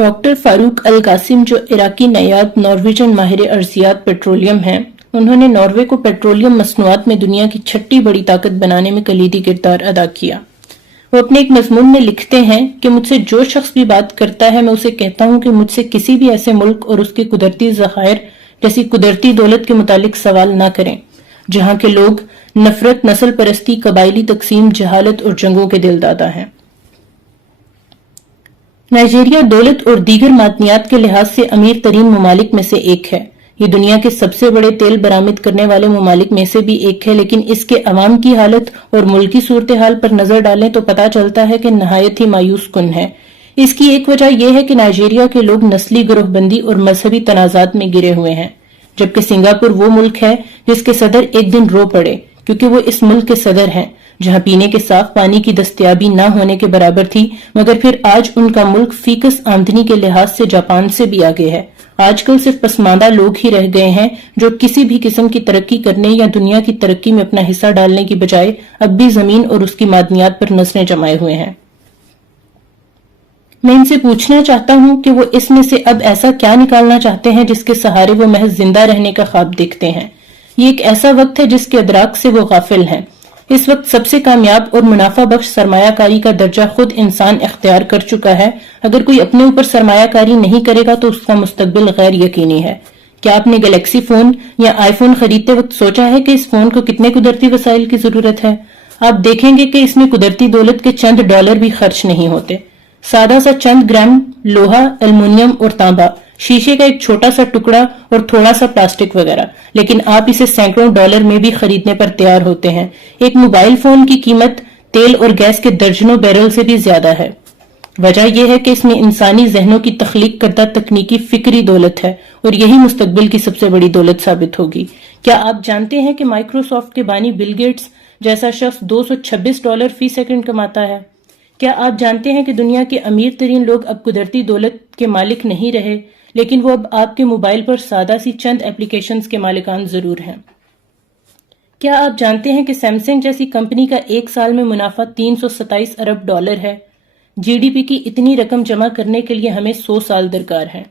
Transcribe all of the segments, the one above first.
Doctor فاروق القاسم جو عراقی نیاد Norwegian ماہر ارضیات پیٹرولیم ہیں، انہوں نے ناروے کو پیٹرولیم مصنوعات میں دنیا کی چھٹی بڑی طاقت بنانے میں کلیدی کردار ادا کیا۔ وہ اپنے ایک مضمون میں لکھتے ہیں کہ مجھ سے جو شخص بھی بات کرتا ہے میں اسے کہتا ہوں کہ مجھ سے کسی بھی ایسے ملک اور اس کے قدرتی ذخائر جیسی قدرتی دولت کے متعلق سوال نہ کریں جہاں کے لوگ نفرت، نسل پرستی، قبائلی تقسیم، جہالت اور جنگوں کے دل دادا ہیں۔ نائجیریا دولت اور دیگر معدنیات کے لحاظ سے امیر ترین ممالک میں سے ایک ہے۔ یہ دنیا کے سب سے بڑے تیل برآمد کرنے والے ممالک میں سے بھی ایک ہے، لیکن اس کے عوام کی حالت اور ملکی صورتحال پر نظر ڈالیں تو پتہ چلتا ہے کہ نہایت ہی مایوس کن ہے۔ اس کی ایک وجہ یہ ہے کہ نائجیریا کے لوگ نسلی گروہ بندی اور مذہبی تنازعات میں گرے ہوئے ہیں، جبکہ سنگاپور وہ ملک ہے جس کے صدر ایک دن رو پڑے کیونکہ وہ اس ملک کے صدر ہیں جہاں پینے کے صاف پانی کی دستیابی نہ ہونے کے برابر تھی، مگر پھر آج ان کا ملک فیکس آمدنی کے لحاظ سے جاپان سے بھی آگے ہے۔ آج کل صرف پسماندہ لوگ ہی رہ گئے ہیں جو کسی بھی قسم کی ترقی کرنے یا دنیا کی ترقی میں اپنا حصہ ڈالنے کی بجائے اب بھی زمین اور اس کی معدنیات پر نظریں جمائے ہوئے ہیں۔ میں ان سے پوچھنا چاہتا ہوں کہ وہ اس میں سے اب ایسا کیا نکالنا چاہتے ہیں جس کے سہارے وہ محض زندہ رہنے کا خواب دیکھتے ہیں۔ یہ ایک ایسا وقت ہے جس کے ادراک سے وہ غافل ہیں۔ اس وقت سب سے کامیاب اور منافع بخش سرمایہ کاری کا درجہ خود انسان اختیار کر چکا ہے۔ اگر کوئی اپنے اوپر سرمایہ کاری نہیں کرے گا تو اس کا مستقبل غیر یقینی ہے۔ کیا آپ نے گلیکسی فون یا آئی فون خریدتے وقت سوچا ہے کہ اس فون کو کتنے قدرتی وسائل کی ضرورت ہے؟ آپ دیکھیں گے کہ اس میں قدرتی دولت کے چند ڈالر بھی خرچ نہیں ہوتے۔ سادہ سا چند گرام لوہا، ایلومینیم اور تانبا، شیشے کا ایک چھوٹا سا ٹکڑا اور تھوڑا سا پلاسٹک وغیرہ، لیکن آپ اسے سینکڑوں ڈالر میں بھی خریدنے پر تیار ہوتے ہیں۔ ایک موبائل فون کی قیمت تیل اور گیس کے درجنوں بیرل سے بھی زیادہ ہے۔ وجہ یہ ہے کہ اس میں انسانی ذہنوں کی تخلیق کردہ تکنیکی فکری دولت ہے اور یہی مستقبل کی سب سے بڑی دولت ثابت ہوگی۔ کیا آپ جانتے ہیں کہ مائکروسافٹ کے بانی بل گیٹس جیسا شخص $226 فی سیکنڈ کماتا ہے؟ کیا آپ جانتے ہیں کہ دنیا کے امیر ترین لوگ اب قدرتی دولت کے مالک نہیں رہے، لیکن وہ اب آپ کے موبائل پر سادہ سی چند اپلیکیشنز کے مالکان ضرور ہیں؟ کیا آپ جانتے ہیں کہ سیمسنگ جیسی کمپنی کا ایک سال میں منافع $327 ارب ہے؟ جی ڈی پی کی اتنی رقم جمع کرنے کے لیے ہمیں 100 سال درکار ہیں۔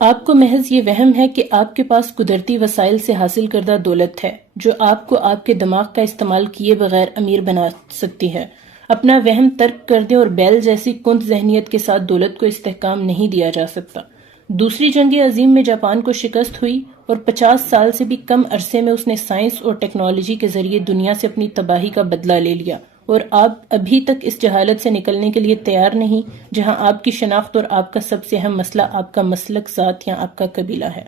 آپ کو محض یہ وہم ہے کہ آپ کے پاس قدرتی وسائل سے حاصل کردہ دولت ہے جو آپ کو آپ کے دماغ کا استعمال کیے بغیر امیر بنا سکتی ہے۔ اپنا وہم ترک کر دیں اور بیل جیسی کند ذہنیت کے ساتھ دولت کو استحکام نہیں دیا جا سکتا۔ دوسری جنگ عظیم میں جاپان کو شکست ہوئی اور 50 سال سے بھی کم عرصے میں اس نے سائنس اور ٹیکنالوجی کے ذریعے دنیا سے اپنی تباہی کا بدلہ لے لیا، اور آپ ابھی تک اس جہالت سے نکلنے کے لیے تیار نہیں جہاں آپ کی شناخت اور آپ کا سب سے اہم مسئلہ آپ کا مسلک، ذات یا آپ کا قبیلہ ہے۔